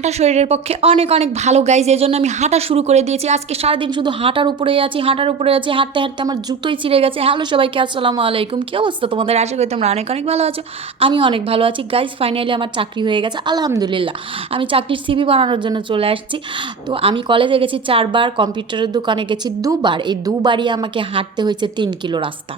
হাঁটা শরীরের পক্ষে অনেক অনেক ভালো গাইজ, এই জন্য আমি হাঁটা শুরু করে দিয়েছি। আজকে সারাদিন শুধু হাঁটার উপরে আছি, হাঁটতে হাঁটতে আমার জুতোই ছিঁড়ে গেছে। হ্যালো সবাইকে, আসসালামু আলাইকুম। কী অবস্থা তোমাদের? আশা করি তোমরা অনেক অনেক ভালো আছো। আমি অনেক ভালো আছি গাইজ। ফাইনালি আমার চাকরি হয়ে গেছে, আলহামদুলিল্লাহ। আমি চাকরির সিভি বানানোর জন্য চলে আসছি। তো আমি কলেজে গেছি 4 বার, কম্পিউটারের দোকানে গেছি 2 বার। এই 2বারই আমাকে হাঁটতে হয়েছে 3 কিলো রাস্তা।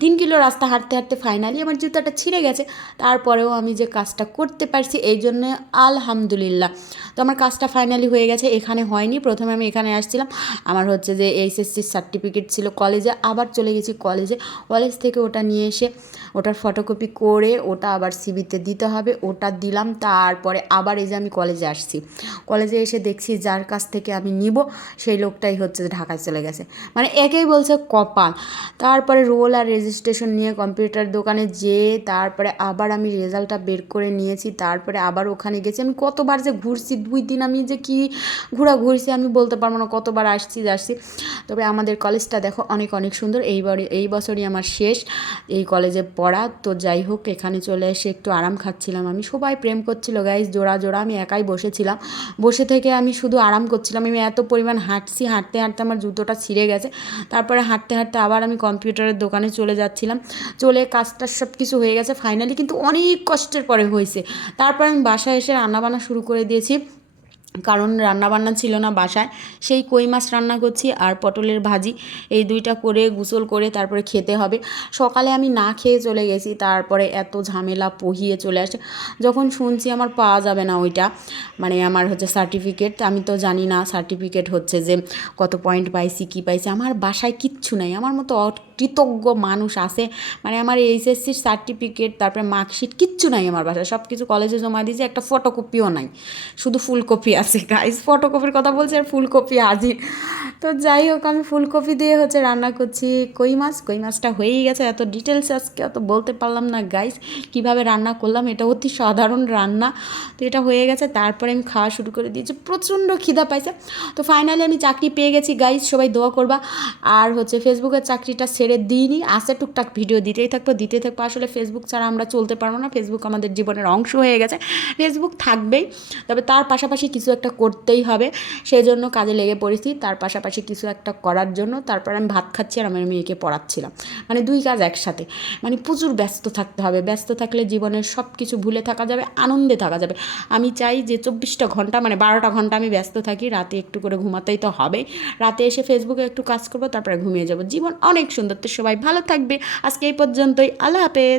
3 কিলো রাস্তা হাঁটতে হাঁটতে ফাইনালি আমার জুতাটা ছিঁড়ে গেছে। তারপরেও আমি যে কাজটা করতে পারছি, এই জন্য আলহামদুলিল্লাহ। তো আমার কাজটা ফাইনালি হয়ে গেছে। এখানে হয়নি, প্রথমে আমি এখানে আসছিলাম, আমার হচ্ছে যে এইচএসসির সার্টিফিকেট ছিল কলেজে, আবার চলে গেছি কলেজ থেকে ওটা নিয়ে এসে ওটার ফটোকপি করে ওটা আবার সিবিতে দিতে হবে, ওটা দিলাম। তারপরে আবার এই যে আমি কলেজে আসছি, কলেজে এসে দেখছি যার কাছ থেকে আমি নিব সেই লোকটাই হচ্ছে ঢাকায় চলে গেছে। মানে একেই বলছে কপাল। তারপরে রোল আর রেজিস্ট্রেশন নিয়ে কম্পিউটার দোকানে যেয়ে তারপরে আবার আমি রেজাল্টটা বের করে নিয়েছি। তারপরে আবার ওখানে গেছি। আমি কতবার যে ঘুরছি, 2 দিন আমি যে কি ঘুরছি আমি বলতে পারবো না, কতবার আসছি। তবে আমাদের কলেজটা দেখো অনেক অনেক সুন্দর। এই বছরই আমার শেষ এই কলেজে পড়া। তো যাই হোক, এখানে চলে এসে একটু আরাম খাচ্ছিলাম। আমি সবাই প্রেম করছিল গাইজ, জোড়া জোড়া, আমি একাই বসেছিলাম। বসে থেকে আমি শুধু আরাম করছিলাম। আমি এত পরিমাণ হাঁটছি, হাঁটতে হাঁটতে আমার জুতোটা ছিঁড়ে গেছে। তারপরে হাঁটতে হাঁটতে আবার আমি কম্পিউটারের দোকানে চলে যাচ্ছিলাম। চলে কাজটা সব কিছু হয়ে গেছে ফাইনালি, কিন্তু অনেক কষ্টের পরে হয়েছে। তারপর আমি বাসায় এসে রান্নাবান্না শুরু করে দিয়েছি, কারণ রান্নাবান্না ছিল না বাসায়। সেই কই মাছ রান্না করছি আর পটলের ভাজি, এই 2টা করে গোসল করে তারপরে খেতে হবে। সকালে আমি না খেয়ে চলে গেছি, তারপরে এত ঝামেলা পহিয়ে চলে আসে। যখন শুনছি আমার পাওয়া যাবে না ওইটা, মানে আমার হচ্ছে সার্টিফিকেট, আমি তো জানি না সার্টিফিকেট হচ্ছে যে কত পয়েন্ট পাইছি কী পাইছি। আমার বাসায় কিচ্ছু নাই, আমার মতো কৃতজ্ঞ মানুষ আছে। মানে আমার এইচএসসির সার্টিফিকেট, তারপরে মার্কশিট, কিচ্ছু নাই আমার বাসায়। সব কিছু কলেজে জমা দিয়েছি, একটা ফটোকপিও নাই, শুধু ফুলকপি আছে গাইস। ফটোকপির কথা বলছি আর ফুলকপি হাজির। তো যাই হোক, আমি ফুলকপি দিয়ে হচ্ছে রান্না করছি কই মাছটা হয়েই গেছে। এত ডিটেলস আজকে অত বলতে পারলাম না গাইস, কীভাবে রান্না করলাম। এটা অতি সাধারণ রান্না। তো এটা হয়ে গেছে, তারপরে আমি খাওয়া শুরু করে দিয়েছি। প্রচণ্ড খিদা পাইছে। তো ফাইনালি আমি চাকরি পেয়ে গেছি গাইস, সবাই দোয়া করবা। আর হচ্ছে ফেসবুকের চাকরিটা ছেড়ে দিইনি, আসে টুকটাক ভিডিও দিতেই থাকবো। আসলে ফেসবুক ছাড়া আমরা চলতে পারবো না, ফেসবুক আমাদের জীবনের অংশ হয়ে গেছে। ফেসবুক থাকবেই, তবে তার পাশাপাশি কিছু একটা করতেই হবে, সেই জন্য কাজে লেগে পড়েছি। তার পাশাপাশি কিছু একটা করার জন্য তারপর আমি ভাত খাচ্ছি আর আমার মেয়েকে পড়াচ্ছিলাম। মানে 2 কাজ একসাথে, মানে প্রচুর ব্যস্ত থাকতে হবে। ব্যস্ত থাকলে জীবনের সব কিছু ভুলে থাকা যাবে, আনন্দে থাকা যাবে। আমি চাই যে 24টা ঘন্টা, মানে 12টা ঘন্টা আমি ব্যস্ত থাকি, রাতে একটু করে ঘুমাতেই তো হবে। রাতে এসে ফেসবুকে একটু কাজ করবো, তারপরে ঘুমিয়ে যাবো। জীবন অনেক সুন্দর। তো সবাই ভালো থাকবে। আজকে এই পর্যন্তই, আল্লাহ হাফেজ।